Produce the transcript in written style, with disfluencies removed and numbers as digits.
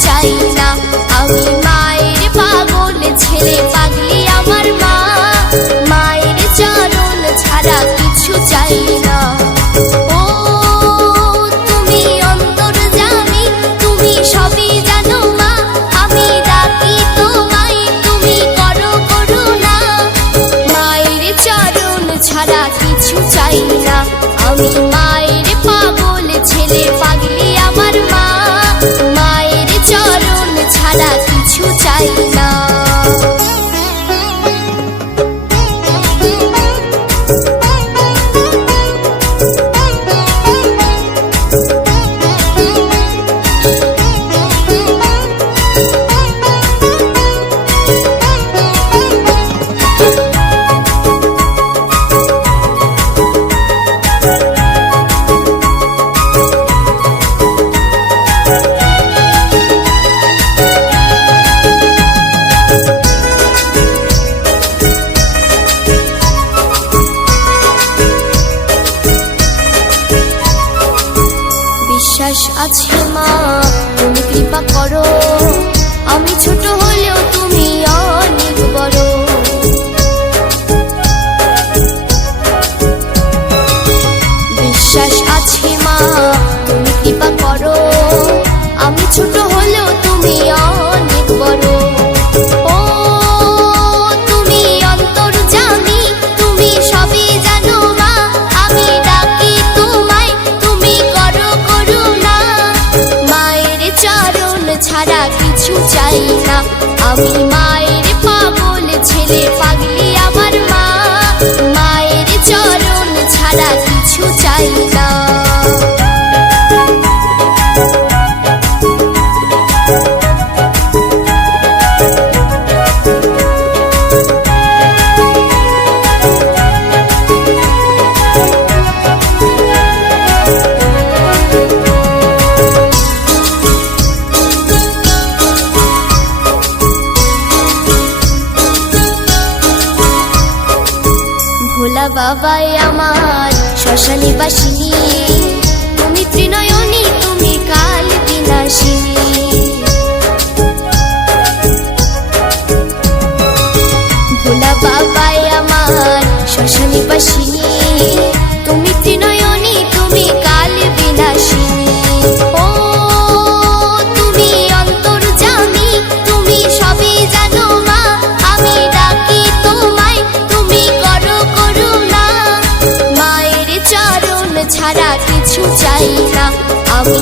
চাই না। আমি মায়ের পাগল ছেলে, পাগলি আমার মা। মায়ের চরণ ছাড়া কিছু চাই না। ও তুমি অন্তর্যামী, তুমি সবই জানো মা। আমি ডাকি তোমায়, তুমি করো করুণা। মায়ের চরণ ছাড়া কিছু চাই না। আমি মায়ের পাগল ছেলে, পাগলি আমার মা। মায়ের চরণ ছাড়া কিছু চাই না। বিশ্বাস আছে মা, তুমি কৃপা করো। আমি ছোট হলেও তুমি অনেক বড়। বিশ্বাস আছে মা, তুমি কৃপা করো। আমি ছোট হলেও তুমি অনেক বড়। ও তুমি অন্তর্যামী, তুমি সবই জানো মা। আমি ডাকি তোমায়, তুমি করো করুণা। মায়ের চরণ ছাড়া কিছু চাই না। আমি মায়ের পাগল ছেলে, পাগলি আমার মা। মায়ের চরণ ছাড়া কিছু চাই না। ভোলা বাবাই আমার শ্মশানী বাসিনী, তুমি ত্রিনয়নী, তুমি কাল বিনাশিনী। ভোলা বাবাই আমার শ্মশানী বাসিনী, তুমি ত্রিনয়নী, তুমি কাল বিনাশিনী। ও তুমি অন্তর্যামী, তুমি সবই জানো মা। আমি ডাকি তোমায়, তুমি করো করুণা। মায়ের চরণ ছাড়া কিছু চাই না। আমি